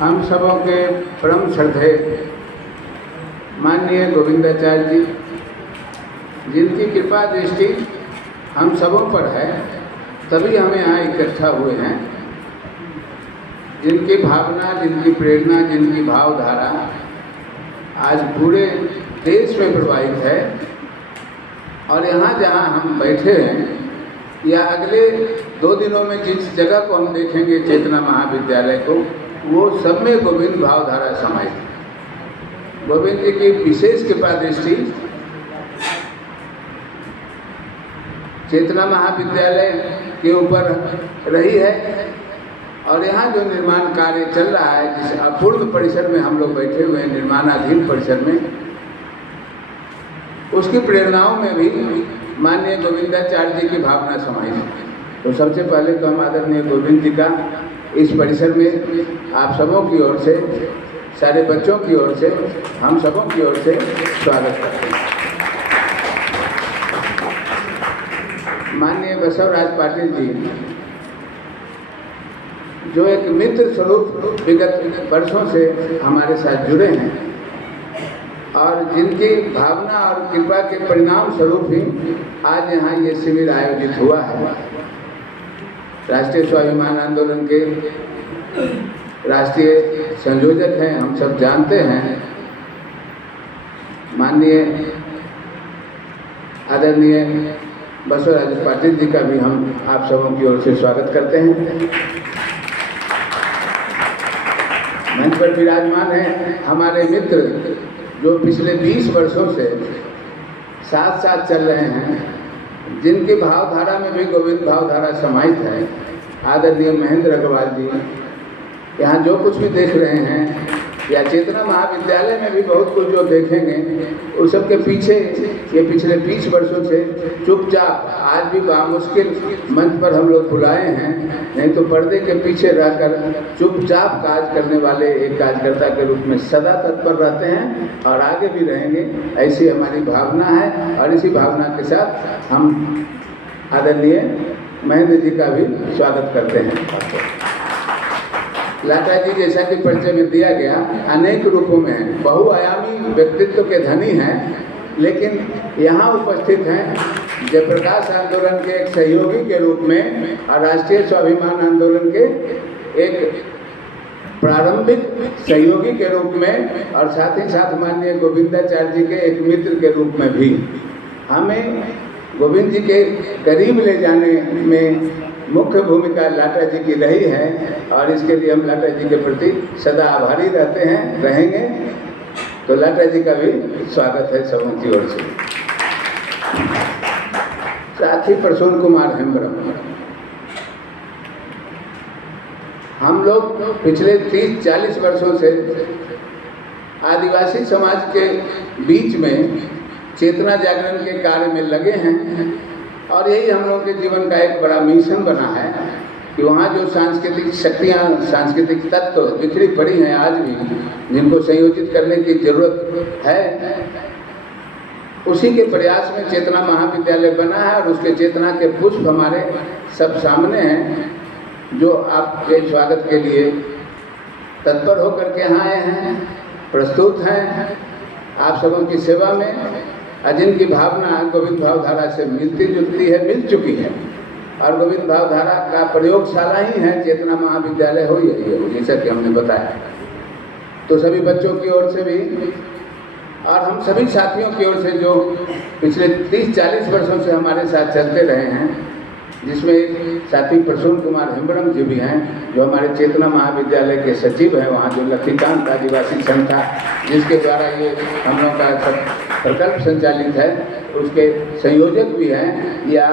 हम सबों के परम श्रद्धेय माननीय गोविंदाचार्य जी, जिनकी कृपा दृष्टि हम सबों पर है, तभी हम यहाँ इकट्ठा हुए हैं। जिनकी भावना, जिनकी प्रेरणा, जिनकी भावधारा आज पूरे देश में प्रवाहित है, और यहाँ जहाँ हम बैठे हैं या अगले 2 दिनों में जिस जगह को हम देखेंगे चेतना महाविद्यालय को, वो सब में गोविंद भावधारा समाहित है। गोविंद जी की विशेष कृपा दृष्टि चेतना महाविद्यालय के ऊपर रही है, और यहाँ जो निर्माण कार्य चल रहा है, जिस अपूर्ण परिसर में हम लोग बैठे हुए हैं, निर्माणाधीन परिसर में, उसकी प्रेरणाओं में भी माननीय गोविंदाचार्य जी की भावना समाहित है। तो सबसे पहले तो हम आदरणीय गोविंद जी का इस परिसर में आप सबों की ओर से, सारे बच्चों की ओर से, हम सबों की ओर से स्वागत करते हैं। माननीय बसवराज पाटिल जी, जो एक मित्र स्वरूप विगत वर्षों से हमारे साथ जुड़े हैं, और जिनकी भावना और कृपा के परिणाम स्वरूप ही आज यहाँ ये शिविर आयोजित हुआ है। राष्ट्रीय स्वाभिमान आंदोलन के राष्ट्रीय संयोजक हैं, हम सब जानते हैं, माननीय आदरणीय बसवराज पाटिल जी का भी हम आप सबों की ओर से स्वागत करते हैं। मंच पर विराजमान हैं हमारे मित्र, जो पिछले 20 वर्षों से साथ साथ चल रहे हैं, जिनकी भावधारा में भी गोविंद भावधारा समाहित है। आदरणीय महेंद्र अग्रवाल जी, यहाँ जो कुछ भी देख रहे हैं, या चेतना महाविद्यालय में भी बहुत कुछ जो देखेंगे, उस सब के पीछे ये पिछले 20 वर्षों से चुपचाप, आज भी बामुश्किल मंच पर हम लोग बुलाए हैं, नहीं तो पर्दे के पीछे रहकर चुपचाप काज करने वाले एक कार्यकर्ता के रूप में सदा तत्पर रहते हैं, और आगे भी रहेंगे। ऐसी हमारी भावना है, और इसी भावना के साथ हम आदरणीय महेंद्र जी का भी स्वागत करते हैं। लाटा जी, जैसा कि परिचय में दिया गया, अनेक रूपों में हैं, बहुआयामी व्यक्तित्व के धनी हैं, लेकिन यहाँ उपस्थित हैं जयप्रकाश आंदोलन के एक सहयोगी के रूप में, और राष्ट्रीय स्वाभिमान आंदोलन के एक प्रारंभिक सहयोगी के रूप में, और साथ ही साथ माननीय गोविंदाचार्य जी के एक मित्र के रूप में भी। हमें गोविंद जी के करीब ले जाने में मुख्य भूमिका लाटा जी की रही है, और इसके लिए हम लाटा जी के प्रति सदा आभारी रहते हैं, रहेंगे। तो लाटा जी का भी स्वागत है सबों की ओर से। साथ ही प्रसून कुमार हेम्ब्रम, हम लोग पिछले 30-40 वर्षों से आदिवासी समाज के बीच में चेतना जागरण के कार्य में लगे हैं, और यही हम लोगों के जीवन का एक बड़ा मिशन बना है कि वहाँ जो सांस्कृतिक शक्तियाँ, सांस्कृतिक तत्व बिखरी पड़ी हैं आज भी, जिनको संयोजित करने की जरूरत है, उसी के प्रयास में चेतना महाविद्यालय बना है, और उसके चेतना के पुष्प हमारे सब सामने हैं, जो आपके स्वागत के लिए तत्पर होकर के यहाँ आए हैं, प्रस्तुत हैं आप सबों की सेवा में। जिनकी भावना गोविंद भावधारा से मिलती जुलती है, मिल चुकी है, और गोविंद भावधारा का प्रयोगशाला ही है चेतना महाविद्यालय, हो यही है, जैसा कि हमने बताया। तो सभी बच्चों की ओर से भी, और हम सभी साथियों की ओर से जो पिछले 30-40 वर्षों से हमारे साथ चलते रहे हैं, जिसमें साथी प्रसून कुमार हेम्ब्रम जी भी हैं, जो हमारे चेतना महाविद्यालय के सचिव हैं, वहाँ जो लक्ष्मीकांत आदिवासी संघ था, जिसके द्वारा ये हम लोग का प्रकल्प संचालित है, उसके संयोजक भी हैं या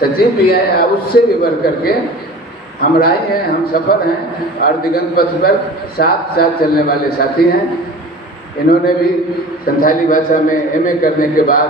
सचिव भी हैं, या उससे भी बढ़ करके हम राही हैं, हम सफर हैं, और दिगंत पथ पर साथ साथ चलने वाले साथी हैं। इन्होंने भी संथाली भाषा में MA करने के बाद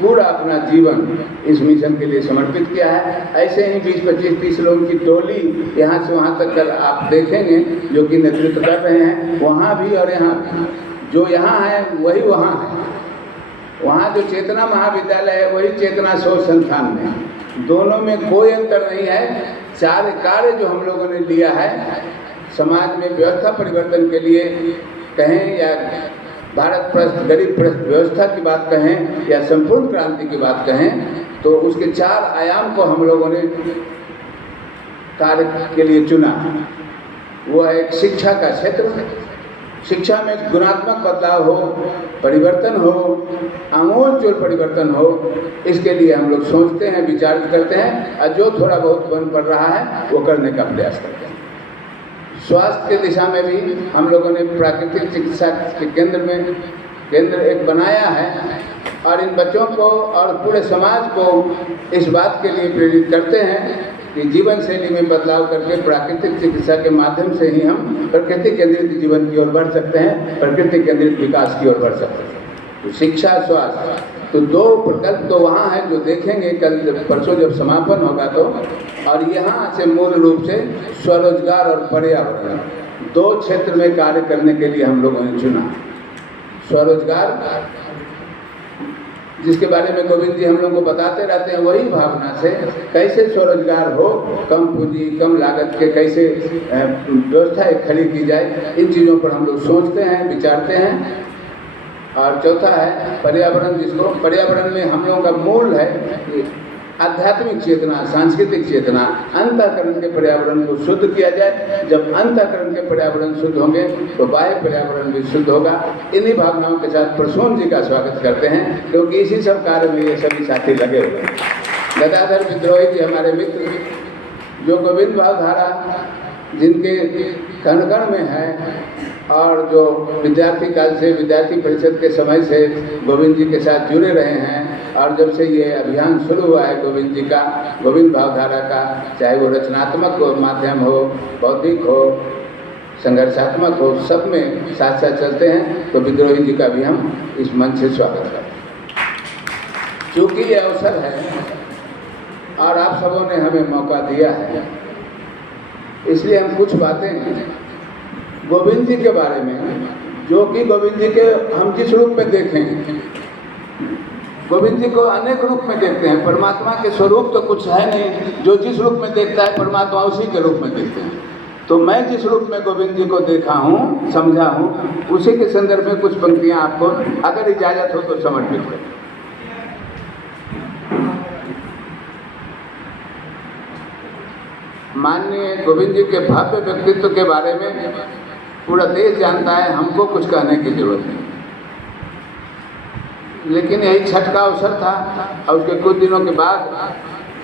पूरा अपना जीवन इस मिशन के लिए समर्पित किया है। ऐसे ही 20-25-30 लोगों की टोली यहाँ से वहाँ तक कल आप देखेंगे, जो कि नेतृत्व कर रहे हैं, वहाँ भी और यहाँ भी। जो यहाँ है वही वहाँ है, वहाँ जो चेतना महाविद्यालय है वही चेतना शोध संस्थान में, दोनों में कोई अंतर नहीं है। 4 कार्य जो हम लोगों ने लिया है, समाज में व्यवस्था परिवर्तन के लिए कहें या भारत प्रस्थ गरीब प्रस्थ व्यवस्था की बात कहें या संपूर्ण क्रांति की बात कहें, तो उसके 4 आयाम को हम लोगों ने कार्य के लिए चुना। वो है एक शिक्षा का क्षेत्र, शिक्षा में गुणात्मक बदलाव हो, परिवर्तन हो, आमूलचूल परिवर्तन हो, इसके लिए हम लोग सोचते हैं, विचार करते हैं और जो थोड़ा बहुत बन पड़ रहा है वो करने का प्रयास करते हैं। स्वास्थ्य की दिशा में भी हम लोगों ने प्राकृतिक चिकित्सा के केंद्र एक बनाया है और इन बच्चों को और पूरे समाज को इस बात के लिए प्रेरित करते हैं कि जीवन शैली में बदलाव करके प्राकृतिक चिकित्सा के माध्यम से ही हम प्रकृति केंद्रित जीवन की ओर बढ़ सकते हैं, प्रकृति केंद्रित विकास की ओर बढ़ सकते हैं। तो शिक्षा, स्वास्थ्य, तो 2 प्रकल्प तो वहाँ हैं जो देखेंगे कल परसों जब समापन होगा तो। और यहाँ से मूल रूप से स्वरोजगार और पर्यावरण 2 क्षेत्र में कार्य करने के लिए हम लोगों ने चुना। स्वरोजगार, जिसके बारे में गोविंद जी हम लोग को बताते रहते हैं, वही भावना से कैसे स्वरोजगार हो, कम पूंजी कम लागत के कैसे व्यवस्था खड़ी की जाए, इन चीज़ों पर हम लोग सोचते हैं, विचारते हैं। और चौथा है पर्यावरण, जिसको पर्यावरण में हम लोगों का मूल है कि आध्यात्मिक चेतना, सांस्कृतिक चेतना, अंतःकरण के पर्यावरण को शुद्ध किया जाए। जब अंतःकरण के पर्यावरण शुद्ध होंगे तो बाह्य पर्यावरण भी शुद्ध होगा। इन्हीं भावनाओं के साथ प्रसून जी का स्वागत करते हैं, क्योंकि इसी सब कार्य में ये सभी साथी लगे हुए हैं। गदाधर विद्रोही जी हमारे मित्र, जो गोविंद भावधारा जिनके कण कण में है और जो विद्यार्थी काल से, विद्यार्थी परिषद के समय से गोविंद जी के साथ जुड़े रहे हैं। और जब से ये अभियान शुरू हुआ है गोविंद जी का, गोविंद भावधारा का, चाहे वो रचनात्मक माध्यम हो, बौद्धिक हो, संघर्षात्मक हो, सब में साथ साथ चलते हैं। तो विद्रोही जी का भी हम इस मंच से स्वागत करते हैं। चूँकि ये अवसर है और आप सबों ने हमें मौका दिया है, इसलिए हम कुछ बातें गोविंद जी के बारे में, जो कि गोविंद जी के हम जिस रूप में देखें, गोविंद जी को अनेक रूप में देखते हैं। परमात्मा के स्वरूप तो कुछ है नहीं, जो जिस रूप में देखता है परमात्मा उसी के रूप में देखते हैं। तो मैं जिस रूप में गोविंद जी को देखा हूँ, समझा हूँ, उसी के संदर्भ में कुछ पंक्तियाँ आपको अगर इजाज़त हो तो समर्पित करें। माननीय गोविंद जी के भव्य व्यक्तित्व के बारे में पूरा देश जानता है, हमको कुछ कहने की जरूरत नहीं। लेकिन यही छठ का अवसर था और उसके कुछ दिनों के बाद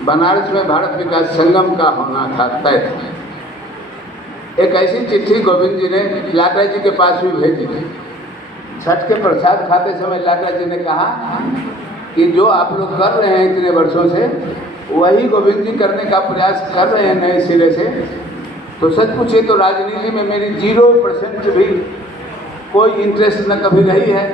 बनारस में भारत विकास संगम का होना था तय था। एक ऐसी चिट्ठी गोविंद जी ने लाटा जी के पास भी भेजी थी। छठ के प्रसाद खाते समय लाटा जी ने कहा कि जो आप लोग कर रहे हैं इतने वर्षों से, वही गोविंद जी करने का प्रयास कर रहे हैं नए सिरे से। तो सच पूछे तो राजनीति में मेरी 0% भी कोई इंटरेस्ट न कभी रही है।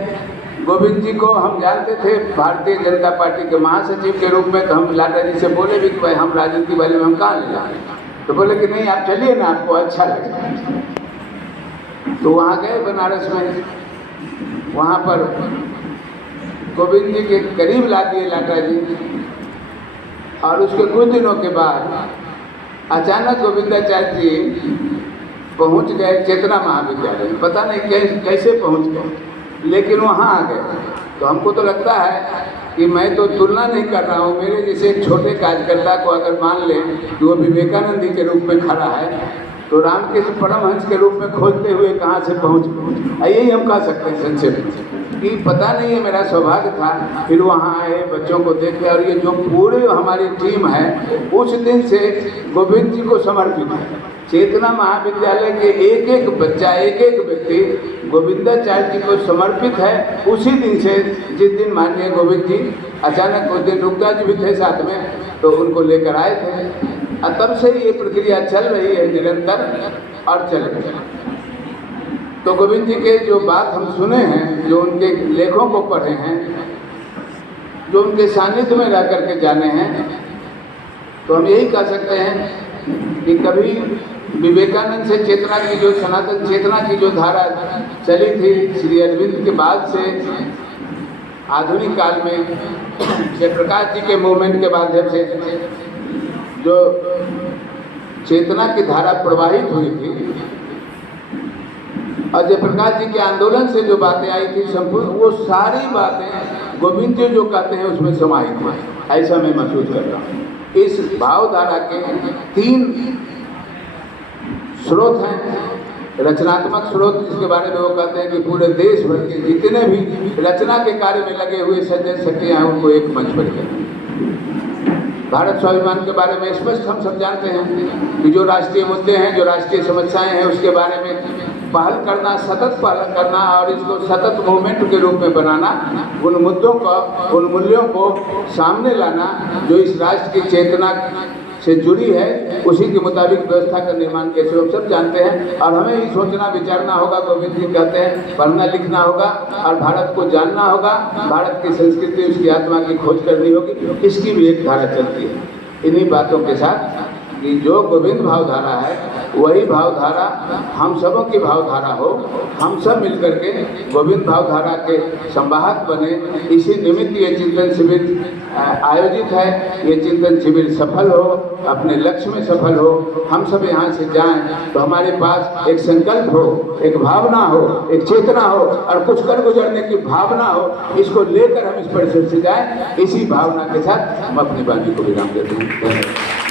गोविंद जी को हम जानते थे भारतीय जनता पार्टी के महासचिव के रूप में, तो हम लाटा जी से बोले भी कि भाई हम राजनीति वाले में हम कहाँ ले जाएं, तो बोले कि नहीं आप चलिए ना, आपको अच्छा लगेगा। तो वहाँ गए बनारस में, वहाँ पर गोविंद जी के करीब ला दिए लाटा जी। और उसके कुछ दिनों के बाद अचानक गोविंदाचार्य जी पहुंच गए चेतना महाविद्यालय। पता नहीं कैसे पहुंच गए, लेकिन वहां आ गए। तो हमको तो लगता है कि मैं तो तुलना नहीं कर रहा हूँ, मेरे जैसे एक छोटे कार्यकर्ता को अगर मान लें कि वो विवेकानंद जी के रूप में खड़ा है, तो रामकृष्ण परमहंस के रूप में खोजते हुए कहाँ से पहुँच गए, यही हम कह सकते हैं संक्षेप में कि पता नहीं है। मेरा सौभाग्य था, फिर वहाँ आए, बच्चों को देखे, और ये जो पूरे हमारी टीम है उस दिन से गोविंद जी को समर्पित है। चेतना महाविद्यालय के एक एक बच्चा, एक एक व्यक्ति गोविंदाचार्य जी को समर्पित है। उसी दिन से, जिस दिन माननीय गोविंद जी अचानक, उस दिन रुक्ता जी भी थे साथ में, तो उनको लेकर आए थे। और तब से ये प्रक्रिया चल रही है निरंतर और चलेगी। तो गोविंद जी के जो बात हम सुने हैं, जो उनके लेखों को पढ़े हैं, जो उनके सानिध्य में रह करके जाने हैं, तो हम यही कह सकते हैं कि कभी विवेकानंद से चेतना की जो सनातन चेतना की जो धारा चली थी श्री अरविंद के बाद से आधुनिक काल में जयप्रकाश जी के मूवमेंट के माध्यम से जो चेतना की धारा प्रवाहित हुई थी, और जयप्रकाश जी के आंदोलन से जो बातें आई थी संपूर्ण, वो सारी बातें गोविंद जी जो कहते हैं उसमें समाहित है, ऐसा मैं महसूस करता हूँ। इस भावधारा के 3 स्रोत हैं। रचनात्मक स्रोत, जिसके बारे में वो कहते हैं कि पूरे देश भर के जितने भी रचना के कार्य में लगे हुए सज्जन शक्तियाँ हैं उनको एक मंच पर करें। भारत स्वाभिमान के बारे में स्पष्ट हम सब जानते हैं कि जो राष्ट्रीय मुद्दे हैं, जो राष्ट्रीय समस्याएं हैं, उसके बारे में पहल करना, सतत पहल करना और इसको सतत मूवमेंट के रूप में बनाना, उन मुद्दों को, उन मूल्यों को सामने लाना जो इस राष्ट्र की चेतना से जुड़ी है, उसी के मुताबिक व्यवस्था का निर्माण कैसे हम सब जानते हैं। और हमें ही सोचना विचारना होगा, गोविंद जी कहते हैं पढ़ना लिखना होगा और भारत को जानना होगा, भारत की संस्कृति, उसकी आत्मा की खोज करनी होगी। इसकी भी एक धारा चलती है। इन्हीं बातों के साथ कि जो गोविंद भावधारा है वही भावधारा हम सबों की भावधारा हो, हम सब मिलकर के गोविंद भावधारा के संवाहक बने। इसी निमित्त ये चिंतन शिविर आयोजित है। ये चिंतन शिविर सफल हो, अपने लक्ष्य में सफल हो, हम सब यहाँ से जाएं तो हमारे पास एक संकल्प हो, एक भावना हो, एक चेतना हो और कुछ कर गुजरने की भावना हो। इसको लेकर हम इस परिसर से जाएं। इसी भावना के साथ हम अपनी वाणी को विराम देते हैं।